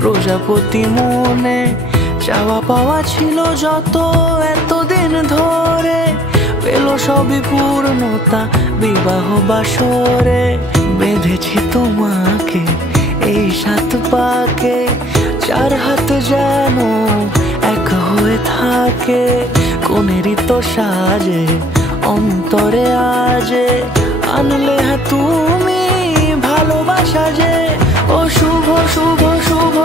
প্রজাপতি মনে চাওয়া পাওয়া ছিল যত এতদিন ধরে, পেল সবই পূর্ণতা বিবাহ বাসরে। বেঁধেছি তোমাকে এই 7 পাকে, 4 হাত যেন এক হয়ে থাকে। কোনেরই তো সাজে অন্তরে আজে আনলে তুমি ভালোবাসা যে। ও শুভ শুভ শুভ